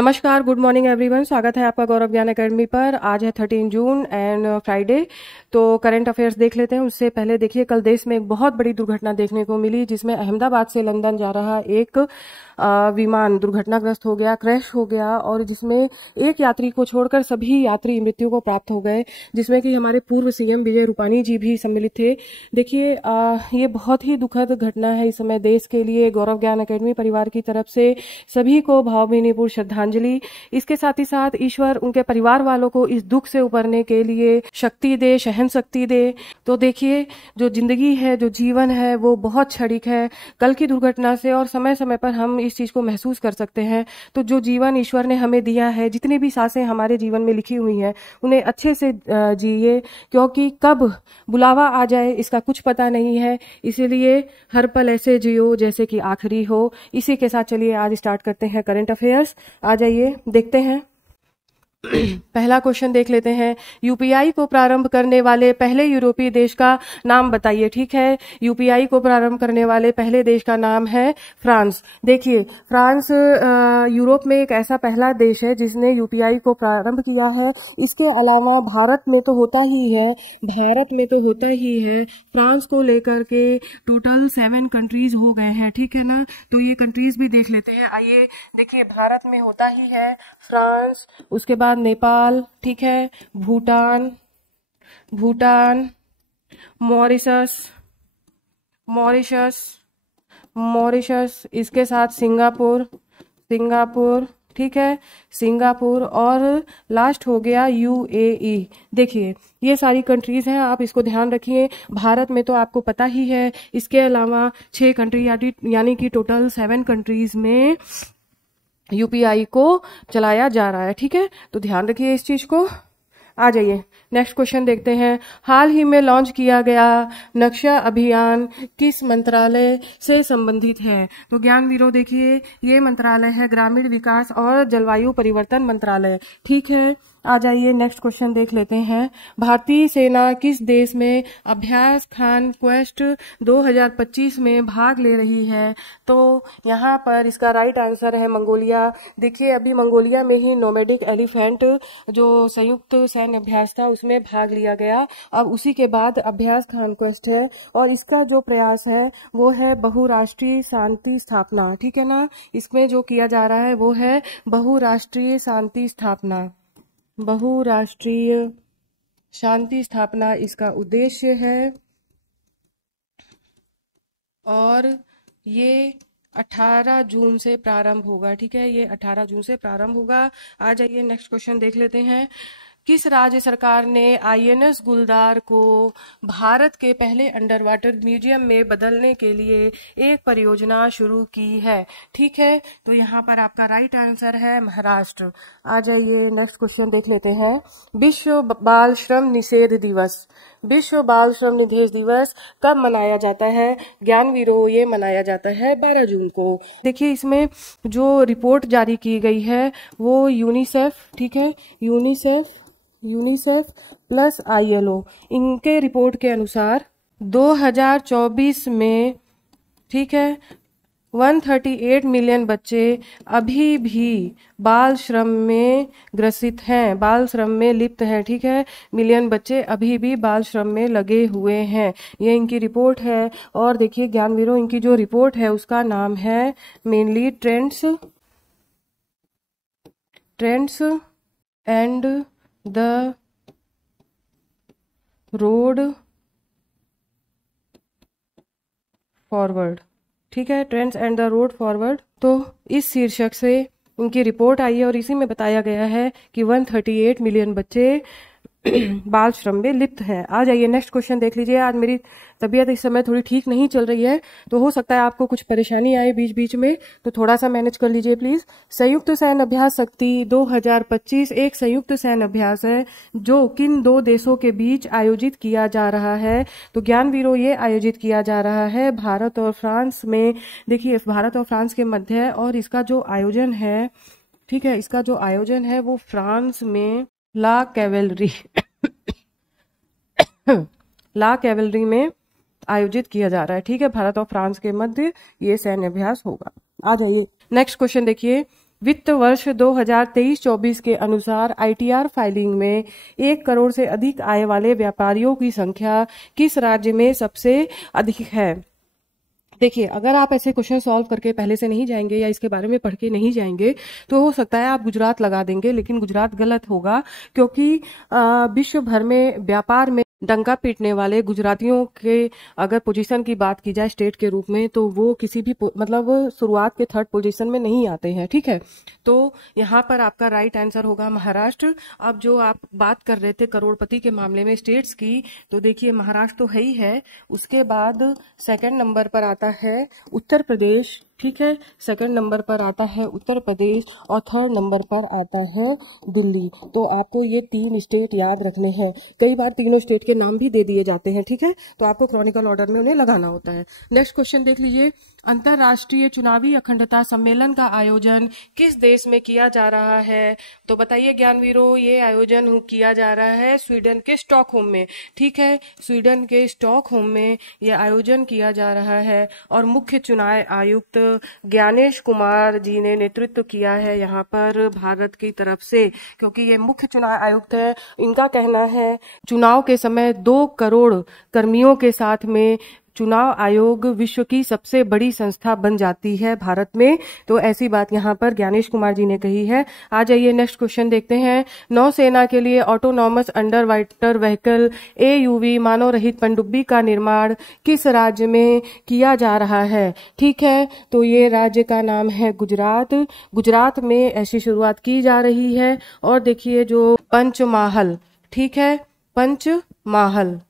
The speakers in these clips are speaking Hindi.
नमस्कार, गुड मॉर्निंग एवरीवन। स्वागत है आपका गौरव ज्ञान एकेडमी पर। आज है 13 जून एंड फ्राइडे। तो करंट अफेयर्स देख लेते हैं। उससे पहले देखिए, कल देश में एक बहुत बड़ी दुर्घटना देखने को मिली, जिसमें अहमदाबाद से लंदन जा रहा एक विमान दुर्घटनाग्रस्त हो गया, क्रैश हो गया, और जिसमें एक यात्री को छोड़कर सभी यात्री मृत्यु को प्राप्त हो गए, जिसमें कि हमारे पूर्व सीएम विजय रूपाणी जी भी सम्मिलित थे। देखिए, ये बहुत ही दुखद घटना है इस समय देश के लिए। गौरव ज्ञान एकेडमी परिवार की तरफ से सभी को भावभीनीपूर्ण श्रद्धांजलि। इसके साथ ही साथ ईश्वर उनके परिवार वालों को इस दुख से उबरने के लिए शक्ति दे, सहन शक्ति दे। तो देखिए, जो जिंदगी है, जो जीवन है, वो बहुत क्षणिक है। कल की दुर्घटना से और समय समय पर हम इस चीज को महसूस कर सकते हैं। तो जो जीवन ईश्वर ने हमें दिया है, जितनी भी सांसें हमारे जीवन में लिखी हुई हैं, उन्हें अच्छे से जिए, क्योंकि कब बुलावा आ जाए इसका कुछ पता नहीं है। इसीलिए हर पल ऐसे जियो जैसे कि आखिरी हो। इसी के साथ चलिए आज स्टार्ट करते हैं करंट अफेयर्स। आ जाइए देखते हैं। पहला क्वेश्चन देख लेते हैं। यूपीआई को प्रारंभ करने वाले पहले यूरोपीय देश का नाम बताइए। ठीक है, यूपीआई को प्रारंभ करने वाले पहले देश का नाम है फ्रांस। देखिए, फ्रांस यूरोप में एक ऐसा पहला देश है जिसने यूपीआई को प्रारंभ किया है। इसके अलावा भारत में तो होता ही है, फ्रांस को लेकर के टोटल 7 कंट्रीज हो गए हैं। ठीक है ना, तो ये कंट्रीज भी देख लेते हैं। आइए देखिए, भारत में होता ही है फ्रांस, उसके बाद नेपाल, ठीक है, भूटान, मॉरिशस, इसके साथ सिंगापुर, ठीक है, सिंगापुर, और लास्ट हो गया यूएई। देखिए, ये सारी कंट्रीज हैं, आप इसको ध्यान रखिए। भारत में तो आपको पता ही है। इसके अलावा 6 कंट्री यानी कि टोटल 7 कंट्रीज में यूपीआई को चलाया जा रहा है। ठीक है, तो ध्यान रखिए इस चीज को। आ जाइए नेक्स्ट क्वेश्चन देखते हैं। हाल ही में लॉन्च किया गया नक्शा अभियान किस मंत्रालय से संबंधित है? तो ज्ञानवीरों देखिए, ये मंत्रालय है ग्रामीण विकास और जलवायु परिवर्तन मंत्रालय। ठीक है, आ जाइए नेक्स्ट क्वेश्चन देख लेते हैं। भारतीय सेना किस देश में अभ्यास खान क्वेस्ट 2025 में भाग ले रही है? तो यहाँ पर इसका राइट आंसर है मंगोलिया। देखिए, अभी मंगोलिया में ही नोमैडिक एलिफेंट जो संयुक्त सैन्य अभ्यास था उसमें भाग लिया गया। अब उसी के बाद अभ्यास खान क्वेस्ट है, और इसका जो प्रयास है वो है बहुराष्ट्रीय शांति स्थापना। ठीक है ना, इसमें जो किया जा रहा है वो है बहुराष्ट्रीय शांति स्थापना इसका उद्देश्य है। और ये 18 जून से प्रारंभ होगा। ठीक है, ये 18 जून से प्रारंभ होगा। आ जाइए नेक्स्ट क्वेश्चन देख लेते हैं। किस राज्य सरकार ने आईएनएस गुलदार को भारत के पहले अंडर वाटर म्यूजियम में बदलने के लिए एक परियोजना शुरू की है? ठीक है, तो यहाँ पर आपका राइट आंसर है महाराष्ट्र। आ जाइए नेक्स्ट क्वेश्चन देख लेते हैं। विश्व बाल श्रम निषेध दिवस कब मनाया जाता है? ज्ञानवीरों, ये मनाया जाता है 12 जून को। देखिए, इसमें जो रिपोर्ट जारी की गई है वो यूनिसेफ, ठीक है, यूनिसेफ प्लस ILO, इनके रिपोर्ट के अनुसार 2024 में, ठीक है, 138 मिलियन बच्चे अभी भी बाल श्रम में ग्रसित हैं, बाल श्रम में लिप्त हैं। ठीक है, मिलियन बच्चे अभी भी बाल श्रम में लगे हुए हैं। ये इनकी रिपोर्ट है। और देखिए ज्ञानवीरों, इनकी जो रिपोर्ट है उसका नाम है mainly trends and the road forward. ठीक है, trends and the road forward. तो इस शीर्षक से इनकी रिपोर्ट आई है, और इसी में बताया गया है कि 138 मिलियन बच्चे बाल श्रम में लिप्त है। आ जाइए नेक्स्ट क्वेश्चन देख लीजिए। आज मेरी तबीयत इस समय थोड़ी ठीक नहीं चल रही है, तो हो सकता है आपको कुछ परेशानी आए बीच बीच में, तो थोड़ा सा मैनेज कर लीजिए प्लीज। संयुक्त सैन्य अभ्यास शक्ति 2025 एक संयुक्त सैन्य अभ्यास है जो किन 2 देशों के बीच आयोजित किया जा रहा है? तो ज्ञानवीरों, ये आयोजित किया जा रहा है भारत और फ्रांस में। देखिए, भारत और फ्रांस के मध्य है, और इसका जो आयोजन है, ठीक है, इसका जो आयोजन है वो फ्रांस में ला कैवेलरी में आयोजित किया जा रहा है। ठीक है, भारत और फ्रांस के मध्य ये सैन्य अभ्यास होगा। आ जाइए नेक्स्ट क्वेश्चन देखिए। वित्त वर्ष 2023-24 के अनुसार आईटीआर फाइलिंग में 1 करोड़ से अधिक आय वाले व्यापारियों की संख्या किस राज्य में सबसे अधिक है? देखिए, अगर आप ऐसे क्वेश्चन सॉल्व करके पहले से नहीं जाएंगे या इसके बारे में पढ़ के नहीं जाएंगे तो हो सकता है आप गुजरात लगा देंगे, लेकिन गुजरात गलत होगा, क्योंकि विश्व भर में व्यापार में डंका पीटने वाले गुजरातियों के अगर पोजीशन की बात की जाए स्टेट के रूप में, तो वो किसी भी मतलब शुरुआत के 3rd पोजीशन में नहीं आते हैं। ठीक है, तो यहाँ पर आपका राइट आंसर होगा महाराष्ट्र। अब जो आप बात कर रहे थे करोड़पति के मामले में स्टेट्स की, तो देखिए महाराष्ट्र तो है ही है, उसके बाद 2nd नंबर पर आता है उत्तर प्रदेश। ठीक है, 2nd नंबर पर आता है उत्तर प्रदेश और 3rd नंबर पर आता है दिल्ली। तो आपको ये 3 स्टेट याद रखने हैं। कई बार तीनों स्टेट के नाम भी दे दिए जाते हैं। ठीक है, तो आपको क्रॉनिकल ऑर्डर में उन्हें लगाना होता है। नेक्स्ट क्वेश्चन देख लीजिए, अंतरराष्ट्रीय चुनावी अखंडता सम्मेलन का आयोजन किस देश में किया जा रहा है? तो बताइए ज्ञानवीरों, ये आयोजन किया जा रहा है स्वीडन के स्टॉकहोम में। ठीक है, स्वीडन के स्टॉकहोम में यह आयोजन किया जा रहा है और मुख्य चुनाव आयुक्त ज्ञानेश कुमार जी ने नेतृत्व किया है यहाँ पर भारत की तरफ से, क्योंकि ये मुख्य चुनाव आयुक्त है। इनका कहना है चुनाव के समय 2 करोड़ कर्मियों के साथ में चुनाव आयोग विश्व की सबसे बड़ी संस्था बन जाती है भारत में। तो ऐसी बात यहाँ पर ज्ञानेश कुमार जी ने कही है। आ जाइए नेक्स्ट क्वेश्चन देखते हैं, नौसेना के लिए autonomous under water vehicle AUV मानव रहित पनडुब्बी का निर्माण किस राज्य में किया जा रहा है? ठीक है, तो ये राज्य का नाम है गुजरात। गुजरात में ऐसी शुरुआत की जा रही है। और देखिए जो पंचमाहल, ठीक है, पंचमाहल।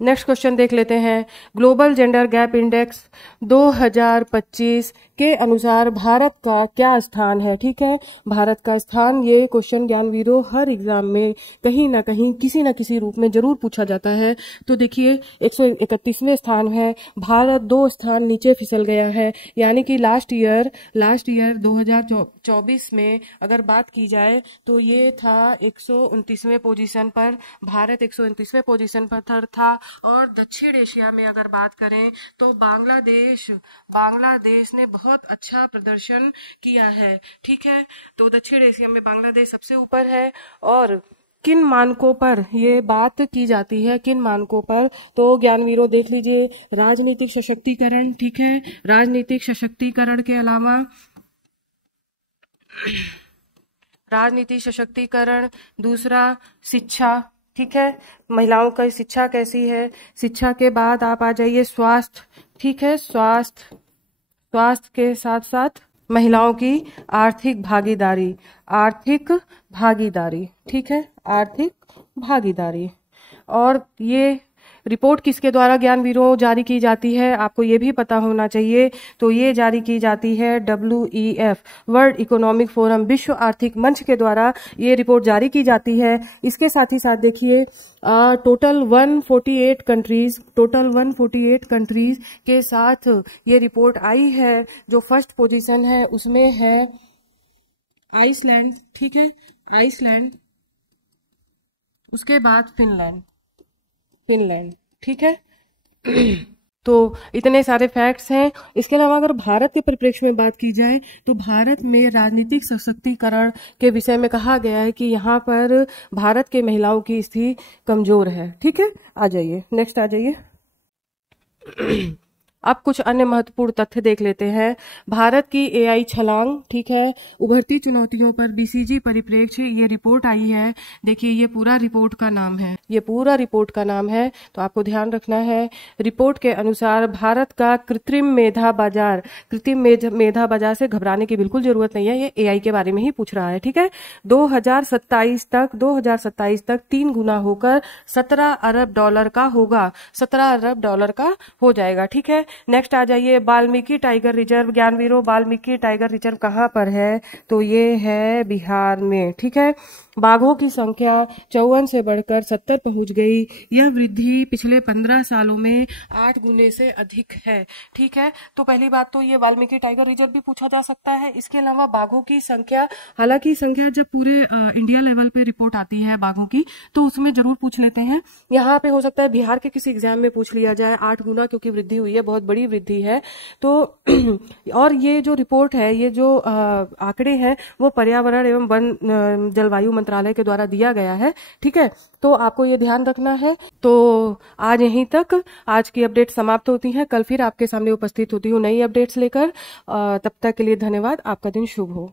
नेक्स्ट क्वेश्चन देख लेते हैं, ग्लोबल जेंडर गैप इंडेक्स 2025 के अनुसार भारत का क्या स्थान है? ठीक है, भारत का स्थान, ये क्वेश्चन ज्ञानवीरों हर एग्जाम में कहीं ना कहीं किसी न किसी रूप में जरूर पूछा जाता है। तो देखिए 131वें स्थान है, भारत 2 स्थान नीचे फिसल गया है। यानी कि लास्ट ईयर 2024 में अगर बात की जाए तो ये था 129वें पोजीशन पर, भारत 129वें पोजीशन पर था। और दक्षिण एशिया में अगर बात करें तो बांग्लादेश ने बहुत अच्छा प्रदर्शन किया है। ठीक है, तो दक्षिण एशिया में बांग्लादेश सबसे ऊपर है। और किन मानकों पर ये बात की जाती है, किन मानकों पर? तो ज्ञानवीरों देख लीजिए, राजनीतिक सशक्तिकरण। ठीक है, राजनीतिक सशक्तिकरण के अलावा राजनीतिक सशक्तिकरण, दूसरा शिक्षा। ठीक है, महिलाओं का शिक्षा कैसी है? शिक्षा के बाद आप आ जाइए स्वास्थ्य। ठीक है, स्वास्थ्य के साथ साथ महिलाओं की आर्थिक भागीदारी, ठीक है, आर्थिक भागीदारी। और ये रिपोर्ट किसके द्वारा ज्ञानवीरों जारी की जाती है? आपको ये भी पता होना चाहिए। तो ये जारी की जाती है WEF, वर्ल्ड इकोनॉमिक फोरम, विश्व आर्थिक मंच के द्वारा ये रिपोर्ट जारी की जाती है। इसके साथ ही साथ देखिए टोटल 148 कंट्रीज के साथ ये रिपोर्ट आई है। जो फर्स्ट पोजीशन है उसमें है आइसलैंड। ठीक है, आइसलैंड, उसके बाद फिनलैंड। ठीक है, तो इतने सारे फैक्ट्स हैं। इसके अलावा अगर भारत के परिप्रेक्ष्य में बात की जाए तो भारत में राजनीतिक सशक्तिकरण के विषय में कहा गया है कि यहाँ पर भारत के महिलाओं की स्थिति कमजोर है। ठीक है, आ जाइए नेक्स्ट, आ जाइए। अब कुछ अन्य महत्वपूर्ण तथ्य देख लेते हैं। भारत की AI छलांग। ठीक है, उभरती चुनौतियों पर BCG परिप्रेक्ष्य, ये रिपोर्ट आई है। देखिए ये पूरा रिपोर्ट का नाम है, तो आपको ध्यान रखना है। रिपोर्ट के अनुसार भारत का कृत्रिम मेधा बाजार से घबराने की बिल्कुल जरूरत नहीं है, ये AI के बारे में ही पूछ रहा है। ठीक है, 2027 तक 3 गुना होकर $17 अरब का होगा, $17 अरब हो जाएगा। ठीक है, नेक्स्ट आ जाइए, वाल्मीकि टाइगर रिजर्व। ज्ञानवीरों, वाल्मीकि टाइगर रिजर्व कहाँ पर है? तो ये है बिहार में। ठीक है, बाघों की संख्या 54 से बढ़कर 70 पहुंच गई। यह वृद्धि पिछले 15 सालों में 8 गुने से अधिक है। ठीक है, तो पहली बात तो ये वाल्मीकि टाइगर रिजर्व भी पूछा जा सकता है। इसके अलावा बाघों की संख्या, हालांकि संख्या जब पूरे इंडिया लेवल पे रिपोर्ट आती है बाघों की तो उसमें जरूर पूछ लेते हैं। यहाँ पे हो सकता है बिहार के किसी एग्जाम में पूछ लिया जाए 8 गुना, क्योंकि वृद्धि हुई है बहुत बहुत बड़ी वृद्धि है। तो और ये जो रिपोर्ट है, ये जो आंकड़े हैं, वो पर्यावरण एवं वन जलवायु मंत्रालय के द्वारा दिया गया है। ठीक है, तो आपको ये ध्यान रखना है। तो आज यहीं तक आज की अपडेट समाप्त होती है। कल फिर आपके सामने उपस्थित होती हूँ नई अपडेट्स लेकर। तब तक के लिए धन्यवाद। आपका दिन शुभ हो।